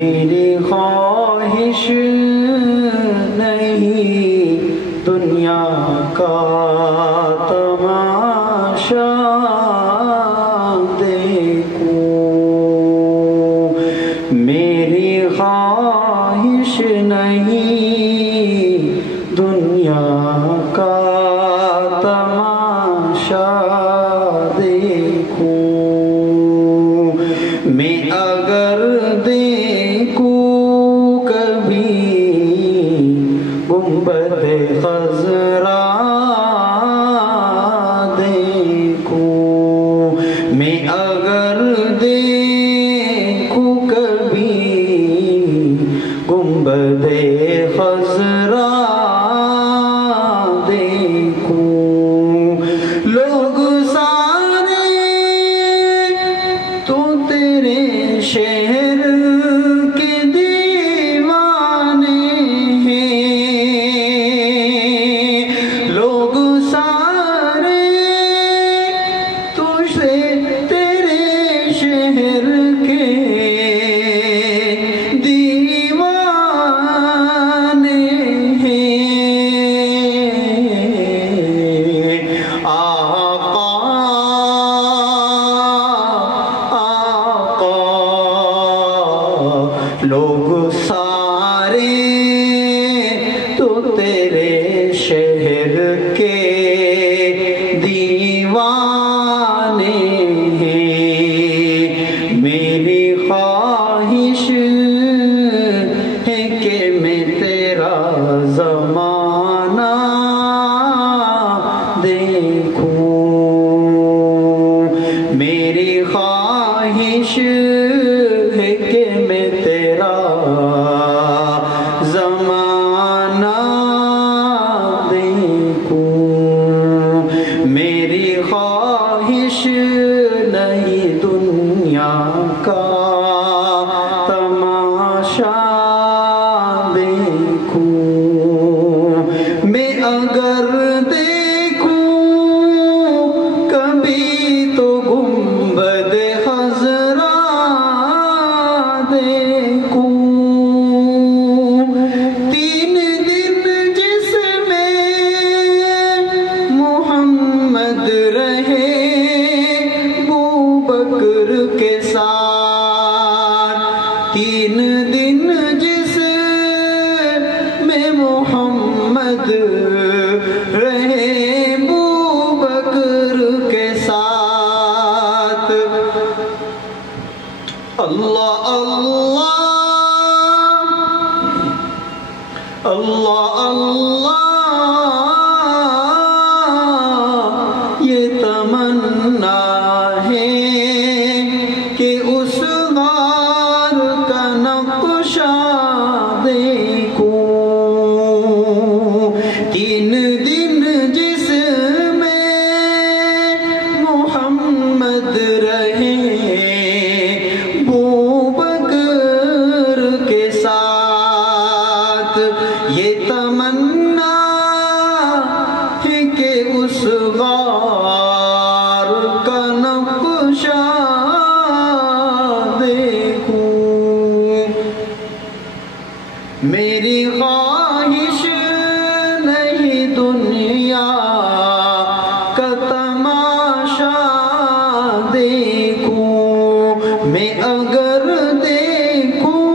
میری خواہش نہیں دنیا کا تماشا دیکھوں، میری خواہش نہیں دنیا کا تماشا دیکھوں، میں اگر دیکھوں کبھی گنبد خضرا دیکھوں، میں اگر دیکھوں کبھی گنبد خضرا دیکھوں، لوگ سارے تو تیرے شہر کے دیوانے ہیں، لوگ سارے تجھے تیرے شہر کے دیوانے ہیں، آقا آقا لوگ سارے تو تیرے شہر کے دیوانے ہیں، میری خواہش ہے کہ میں تیرا زمانہ دیکھوں، میری خواہش ہے کہ میں تیرا زمانہ دیکھوں، میری خواہش نہیں دنیا کا تماشا دیکھوں، میں اگر دیکھوں کبھی تو گنبد خضرا دیکھوں، تین دن جس میں محمد رہے ابوبکر کے ساتھ، تین دن جس میں محمد رہے ابوبکر کے ساتھ، اللہ اللہ اللہ اللہ یہ تمنا ہے کہ اس غار کا نقشہ دیکھوں، تین دن جس میں محمد رہے ابوبکر کے ساتھ، یہ تمنا ہے کہ اس غار کا نقشہ دیکھوں، میری خواہش نہیں دنیا کا تماشا دیکھوں، میں اگر دیکھوں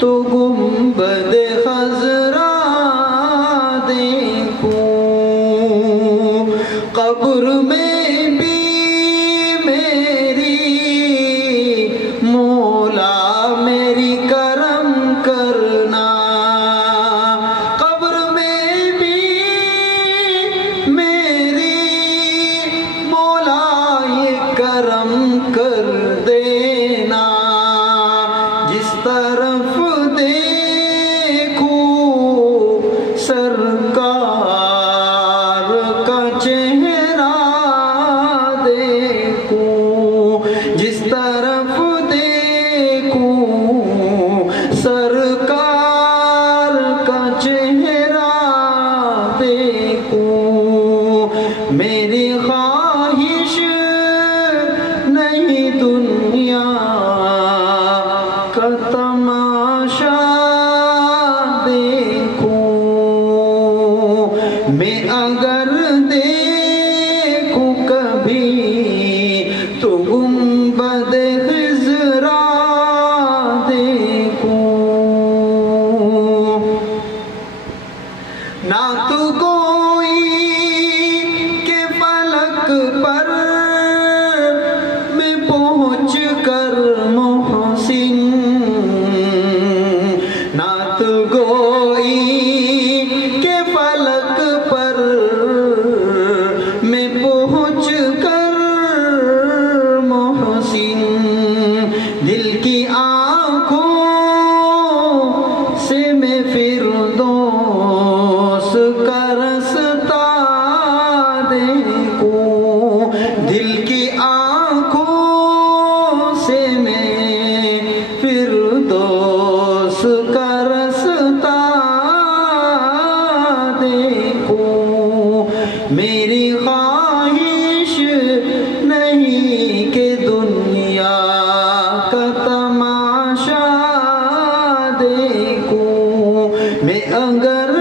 تو گنبد خضرا دیکھوں، قبر میں بھی میری مولا میری کرم کرنا، قبر میں بھی میری مولا یہ کرم کر دینا، جس طرف دیکھوں سرکار کا چہرہ دیکھوں، جس طرف دیکھوں سرکار کا چہرہ دیکھوں، میری خواہش نہیں دنیا کا تماشا دیکھوں، میں اگر دیکھوں کبھی تو گنبد خضرا دیکھوں، نہ تو کوئی کہ فلک پر میں پہنچ کر محسن، نہ تو کوئی کہ فلک پر میں پہنچ کر محسن، دل کی آنکھوں سے میں فردوس کا رستہ دیکھوں، دل کی آنکھوں سے میں فردوس کا رستہ دیکھوں، میری خواہش نہیں کہ دنیا کا تماشا دیکھوں، میں اگر